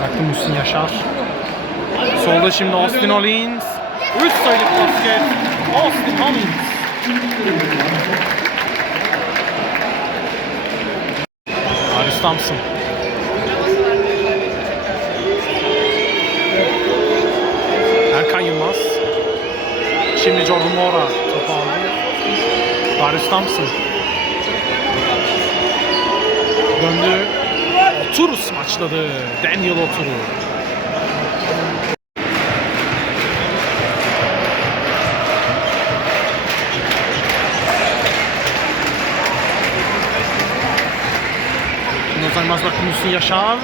Bıraktı Muhsin Yaşar. Solda şimdi Austin Hollins. 3 sayılık basket. Austin Hollins. Aris Thompson. Erkan Yılmaz. Şimdi Jordan Mora topu aldı. Darius Thompson. Oturu smaçladı. Daniel Oturu. Baktı Muhsin Yaşar.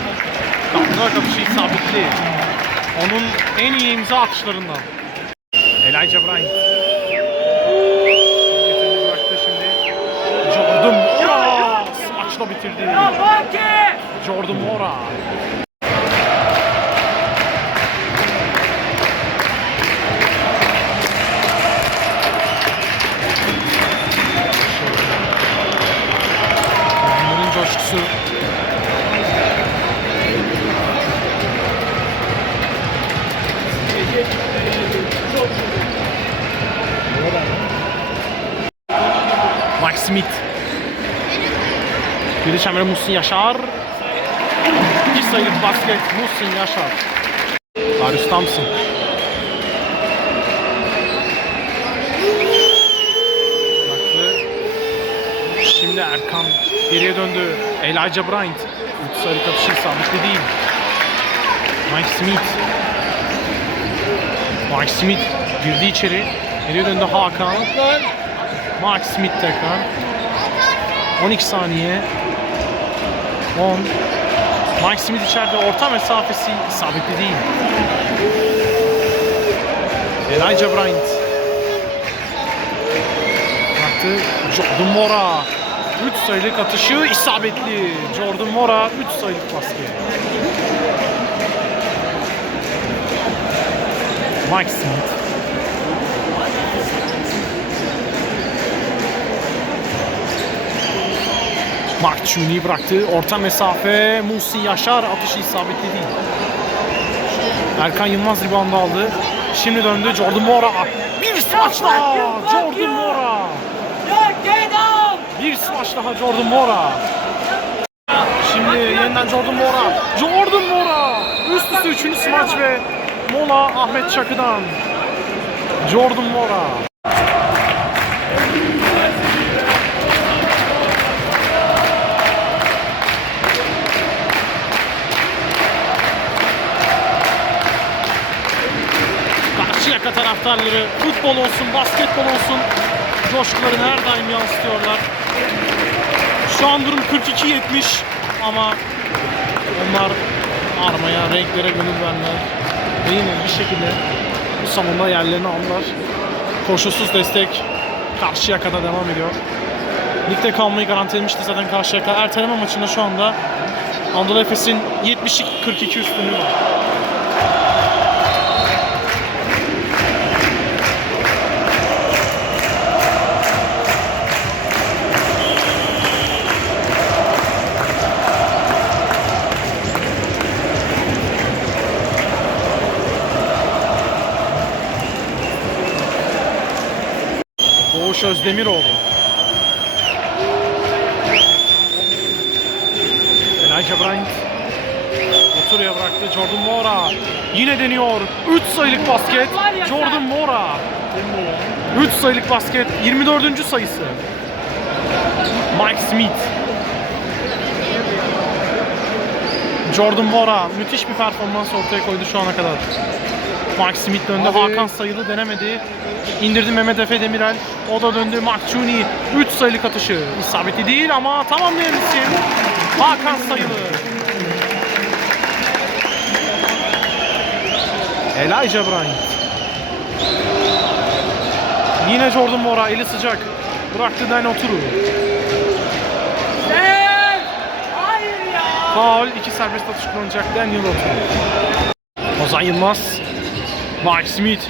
Kapıda kapışı isabetli. Onun en iyi imza atışlarından. Elijah Bryant. Bıraktı şimdi. Jordan Mora. Smaçla bitirdi. Jordan Mora. Onların coşkusu Mike Smith. Bir çembere Muhsin Yaşar. Sayılık basket Muhsin Yaşar. Darius Thompson. Bıraktı. Şimdi Erkan geriye döndü. Elijah Bryant. Üç sayılık atışı isabetli değil. Mike Smith. Mike Smith girdi içeri. Geriye döndü Hakan. Mark Smith tekrar. 12 saniye. 10. Mike Smith içeride orta mesafesi isabetli değil. Elijah Bryant. Bıraktı. Jordan Mora. 3 sayılık atışı isabetli. Jordan Mora 3 sayılık basket. Mike Smith. Mark Çuni bıraktı. Orta mesafe. Muhsin Yaşar atışı isabetli değil. Erkan Yılmaz reboundu aldı. Şimdi döndü Jordan Mora. Bir smaç daha. Jordan Mora. Bir smaç daha Jordan Mora. Şimdi yeniden Jordan Mora. Jordan Mora. Üst üste üçüncü smaç ve mola Ahmet Çakı'dan. Jordan Mora. Taraftarları futbol olsun, basketbol olsun coşkularını her daim yansıtıyorlar. Şu an durum 42-70 ama onlar armaya, renklere gönül verdiler. Ve yine bir şekilde bu salonda yerlerini aldılar. Koşulsuz destek Karşıyaka'da devam ediyor. Ligde kalmayı garantilemişti zaten Karşıyaka. Erteleme maçında şu anda Anadolu Efes'in 72-42 üstünlüğü var. Özdemiroğlu. Elijah Bryant. Oturuya bıraktı Jordan Mora. Yine deniyor. 3 sayılık basket. Jordan Mora. 3 sayılık basket. 24. sayısı. Mike Smith. Jordan Mora müthiş bir performans ortaya koydu şu ana kadar. Mark Smith döndü. Abi. Hakan sayılı denemedi. İndirdi Mehmet Efe Demirel. O da döndü. Mark Çuni 3 sayılık atışı. İsabeti değil ama tamamlayan isim. Hakan sayılı. Elijah Bryant. Yine Jordan Mora eli sıcak. Bıraktı Dan Oturu. Faul. iki serbest atış kullanacak Daniel Oturu. Ozan Yılmaz. Mike Smith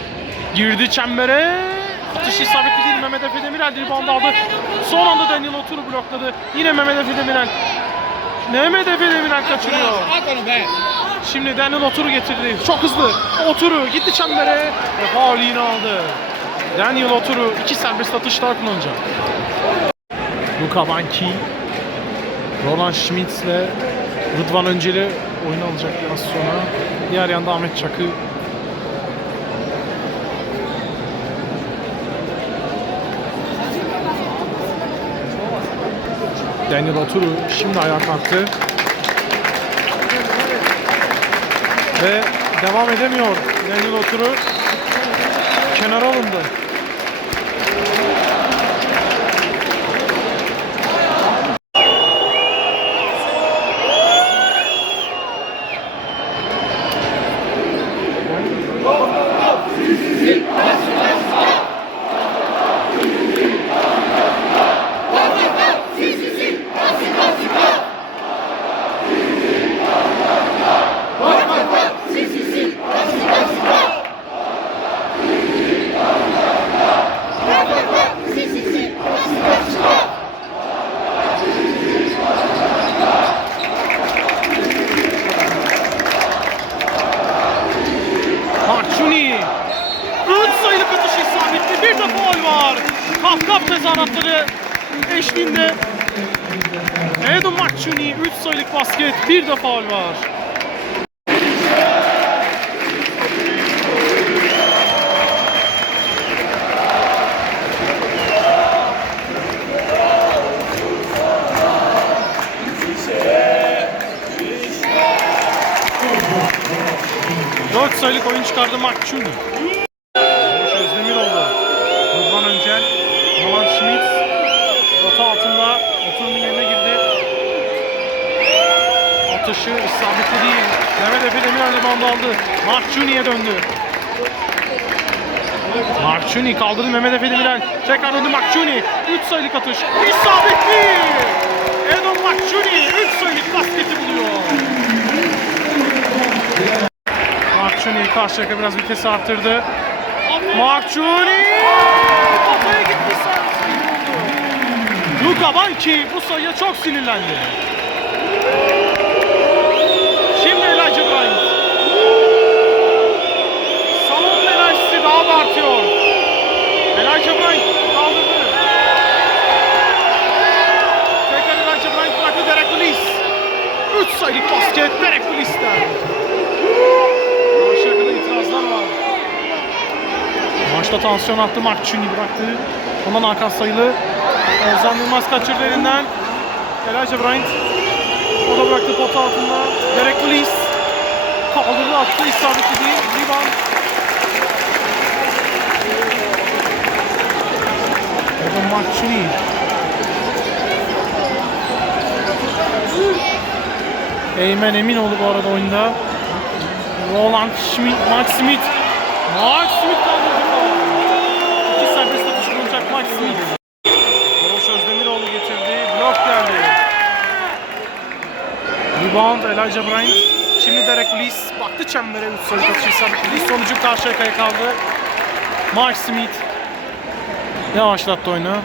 girdi çembere. Atış isabetli değil. Mehmet Efe Demirel rebound aldı. Son anda Daniel Oturu blokladı. Yine Mehmet Efe Demirel. Mehmet Efe Demirel kaçırıyor. Şimdi Daniel Otur'u getirdi. Çok hızlı. Otur'u gitti çembere ve faul yine aldı. Daniel Otur'u iki serbest atış daha kullanacak. Luka Banki, Roland Schmitz ile Rıdvan Önceli oyun alacak biraz sonra. Diğer yanda Ahmet Çakı. Daniel Oturu şimdi ayağa kalktı. Ve devam edemiyor Daniel Oturu. Kenara alındı. Marcuni. 3 sayılık atış isabetli. Bir de faul var. Kafkaf tezahüratları eşliğinde. Edo Marcuni 3 sayılık basket. Bir de faul var. Dört sayılık oyun çıkardı Marcuni. Barış Reboundu aldı. Marcuni'ye döndü. Marcuni kaldırdı Mehmet Efe Demirel. Tekrar döndü Marcuni. 3 sayılık atış. İsabetli! Edon Marcuni 3 sayılık basketi buluyor. Marcuni karşıyaka biraz vitesi arttırdı. Marcuni! Kafaya gitti vurdu. Luka Banki bu sayıya çok sinirlendi. Şimdi Elijah Bryant. Salon enerjisi daha da artıyor. Elijah Bryant kaldırdı. Tekrar Elijah Bryant bıraktı Derek Willis. 3 sayılık basket Derek Willis'ten. Karşı yakada itirazlar var. Maçta tansiyon attı. Marcini bıraktı. Ondan Hakan sayılı. Ozan Yılmaz kaçırdı elinden. Elijah Bryant. O da bıraktı pota altında. Derek Willis. Kaldırdı attı. isabetli değil. Rebound. Orada Marcini. Eymen Eminoğlu bu arada oyunda. Roland Schmidt, Mark Smith. Mark Smith kaldırdı. İki serbest atış kullanacak Mark Smith. Roş getirdi. Blok geldi. Rebound Elijah Bryant. Şimdi Derek Willis. Baktı çembere 3 sayı atışı isabetli. Willis sonucu karşı kaldı. Mark Smith. Yavaşlattı oyunu.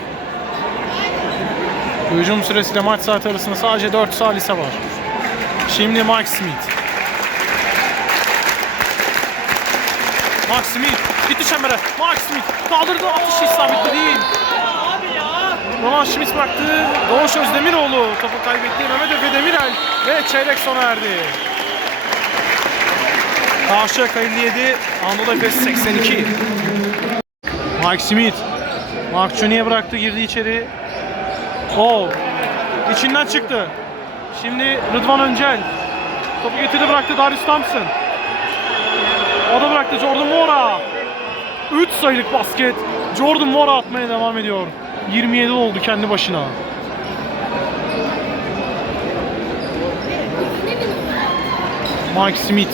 Hücum süresiyle maç saati arasında sadece 4 salise var. Şimdi Mike Smith. Mark Smith gitti çembere. Mark Smith kaldırdı atış isabetli değil. Roland Schmitz bıraktı. Doğuş Özdemiroğlu topu kaybetti. Mehmet Efe Demirel ve çeyrek sona erdi. Karşıyaka 57, Anadolu Efes 82. Mike Smith. Mark Çuni'ye bıraktı, girdi içeri. Oh, içinden çıktı. Şimdi Rıdvan Öncel. Topu getirdi bıraktı Darius Thompson. O da bıraktı Jordan Mora. 3 sayılık basket. Jordan Mora atmaya devam ediyor. 27 oldu kendi başına. Mike Smith.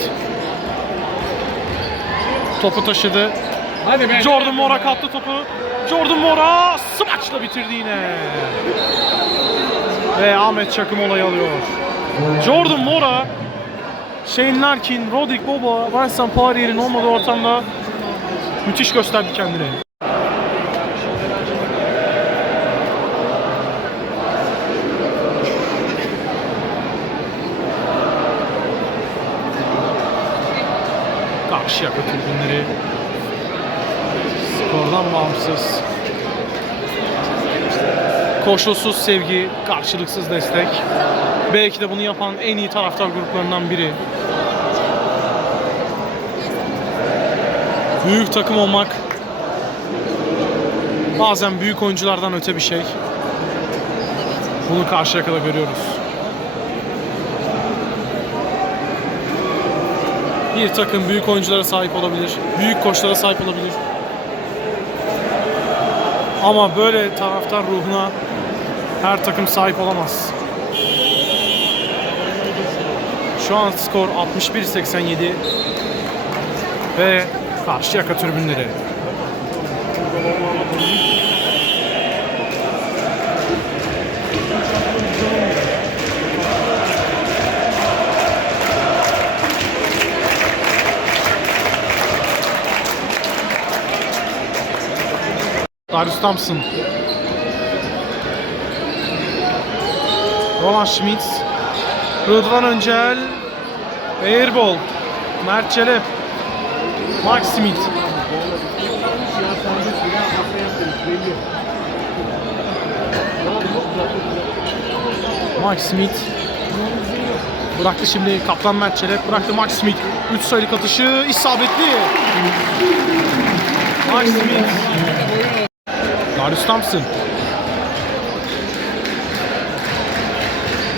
Topu taşıdı. Hadi be. Jordan Mora kaptı topu. Jordan Mora smaçla bitirdi yine. Ve Ahmet Çakım olayı alıyor. Jordan Mora, Shane Larkin, Roderick Boba, Vincent Poirier'in olmadığı ortamda müthiş gösterdi kendini. Karşıyaka tribünleri skordan bağımsız koşulsuz sevgi, karşılıksız destek. Belki de bunu yapan en iyi taraftar gruplarından biri. Büyük takım olmak bazen büyük oyunculardan öte bir şey. Bunu Karşıyaka'da görüyoruz. Bir takım büyük oyunculara sahip olabilir, büyük koçlara sahip olabilir. Ama böyle taraftar ruhuna her takım sahip olamaz. Şu an skor 61-87 ve Karşıyaka tribünleri. Darius Thompson. Roland Schmitz. Rıdvan Öncel. Airball. Mert Çelep. Mark Smith. Mark Smith. Bıraktı şimdi kaptan Mert Çelep. Bıraktı Mark Smith. 3 sayılık atışı isabetli. Mark Smith. Darius Thompson.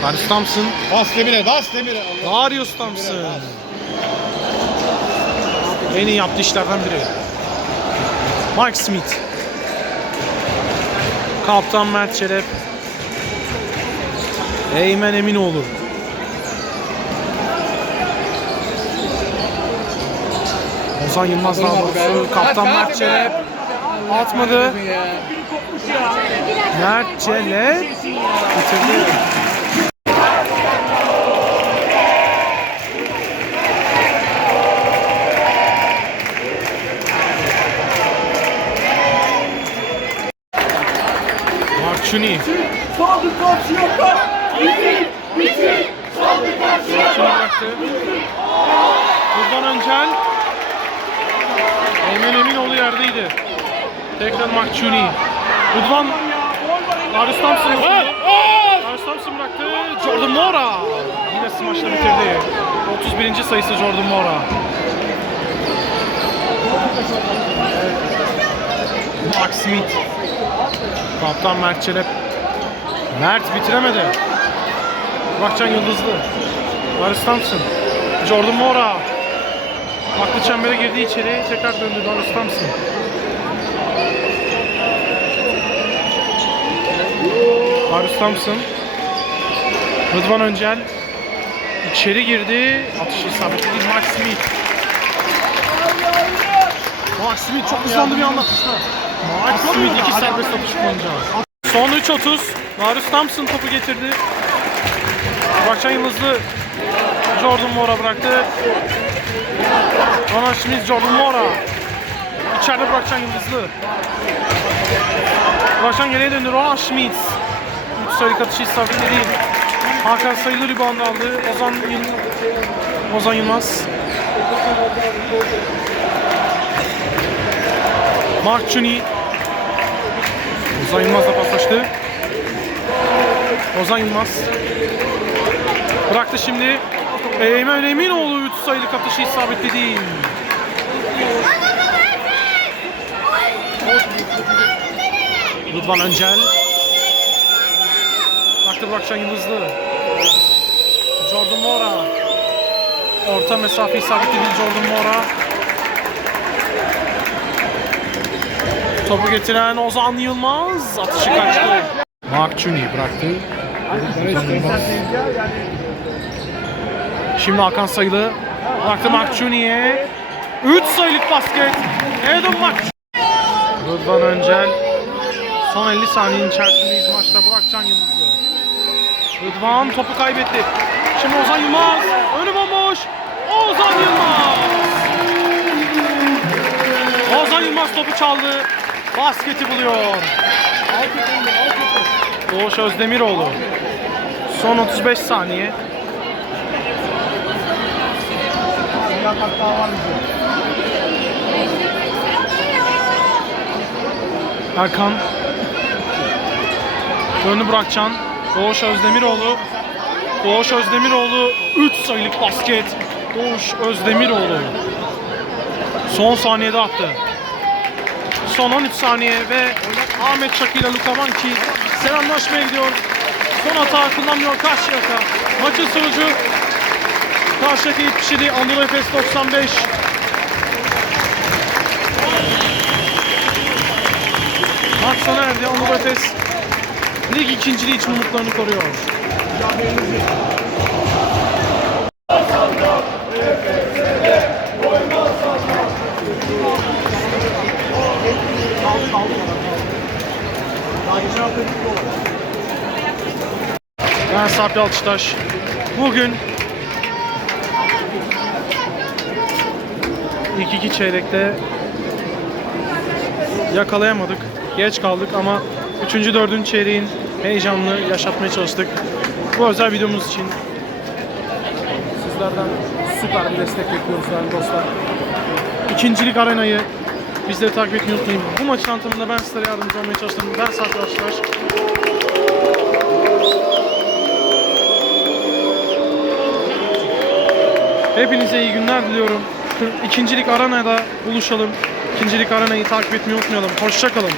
Darius Thompson. Bas demire, bas demire. Darius Thompson. En iyi yaptığı işlerden biri. Mike Smith. Kaptan Mert Çelep. Eymen Eminoğlu. Ozan Yılmaz daha doğrusu. Kaptan Mert Çelep. Atmadı. Mert. Bitirdi. Marçuni. Buradan Öncel. Eymen Eminoğlu yerdeydi. Tekrar Marçuni. Rıdvan Darius Thompson. Darius Thompson bıraktı. Jordan Mora. Yine smaçla bitirdi. 31. sayısı Jordan Mora. Mark Smith. Kaptan Mert Çelep. Mert bitiremedi. Burakcan Yıldızlı. Darius Thompson. Jordan Mora. Aklı çembere girdi içeri. Tekrar döndü Darius Thompson. Darius Thompson. Rıdvan Öncel. İçeri girdi. Atışı isabetli değil. Mark Smith. Mark Smith çok hızlandı bir anda atışta. Mark Smith iki serbest atış kullanacak. Son 3.30. Darius Thompson topu getirdi. Burakcan Yıldızlı Jordan Mora bıraktı. Ronald Schmidt, Jordan Mora. İçeride Burakcan Yıldızlı. Burakcan geriye döndü. Ronald Schmidt. 3 sayılık atışı isabetli değil. Hakan sayılı rebound aldı. Ozan, Yıl Ozan Yılmaz. Mark Çuni. Ozan Yılmaz'la paslaştı. Ozan Yılmaz. Bıraktı şimdi. Eymen Eminoğlu 3 sayılık atışı isabetli değil. Rıdvan Öncel. Bıraktı Burakcan Yıldızlı. Jordan Mora. Orta mesafe isabetli değil Jordan Mora. Topu getiren Ozan Yılmaz. Atışı kaçtı. Mark Çuni bıraktı. Şimdi Hakan Sayılı. Bıraktı Mark Çuni'ye. 3 sayılık basket. Adam Mark Rıdvan Öncel. Son 50 saniyenin içerisindeyiz maçta. Burakcan Yıldızlı. Rıdvan topu kaybetti. Şimdi Ozan Yılmaz. Önü bomboş. Ozan Yılmaz. Ozan Yılmaz topu çaldı. Basketi buluyor. Doğuş Özdemiroğlu. Son 35 saniye. Erkan. Döndü Burakcan. Doğuş Özdemiroğlu. Doğuş Özdemiroğlu 3 sayılık basket. Doğuş Özdemiroğlu. Son saniyede attı. Son 13 saniye ve Ahmet Çakı ile Luka Manki selamlaşmaya gidiyor. Son hata kullanmıyor Karşıyaka. Maçın sonucu Karşıyaka 77, Anadolu Efes 95. Maç sona erdi. Anadolu Efes lig ikinciliği için umutlarını koruyor. Ben Sarp Yalçıtaş. Bugün ilk iki çeyrekte yakalayamadık. Geç kaldık ama 3. 4. çeyreğin heyecanını yaşatmaya çalıştık. Bu özel videomuz için sizlerden süper bir destek bekliyoruz değerli dostlar. İkincilik arenayı bizleri takip etmeyi unutmayın. Bu maçın anlatımında ben sizlere yardımcı olmaya çalıştım. Sarp Yalçıtaş. Hepinize iyi günler diliyorum. İkincilik Arena'da buluşalım. İkincilik Arena'yı takip etmeyi unutmayalım. Hoşçakalın.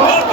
와!